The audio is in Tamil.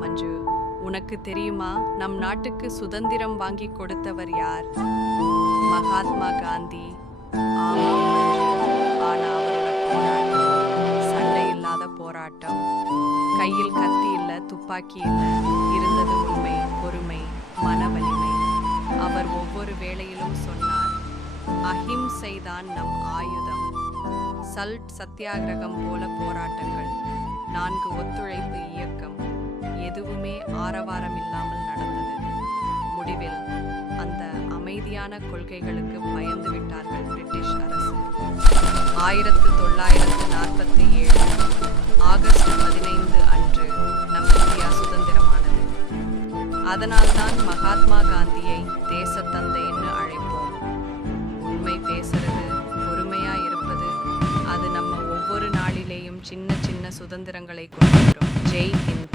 மஞ்சு, உனக்கு தெரியுமா நம் நாட்டுக்கு சுதந்திரம் வாங்கி கொடுத்தவர் யார்? மகாத்மா காந்தி. ஆமாம் மஞ்சு. ஆனா அவரோட போராட்டம் சண்டை இல்லாத போராட்டம். கையில் கத்தி இல்ல, துப்பாக்கி இல்ல, இருந்தது உண்மை, பொறுமை, மன வலிமை. அவர் ஒவ்வொரு வேளையிலும் சொன்னார், அஹிம்சைதான் நம் ஆயுதம். சல்ட் சத்தியாகிரகம் போல போராட்டங்கள், 4 ஒத்துழைப்பு இயக்கம், எதுவுமே ஆரவாரம் இல்லாமல் நடந்தது. முடிவில் அந்த அமைதியான கொள்கைகளுக்கு பயந்து விட்டார்கள் பிரிட்டிஷ் அரசு. 1947 ஆகஸ்ட் 15 அன்று நம் இந்தியா சுதந்திரமானது. அதனால்தான் மகாத்மா காந்தியை தேசத்தந்தை என்று அழைப்போம். உண்மை பேசுறது, பொறுமையா இருப்பது, அது நம்ம ஒவ்வொரு நாளிலேயும் சின்ன சின்ன சுதந்திரங்களை கொண்டு வரும். ஜெய் ஹிந்த்.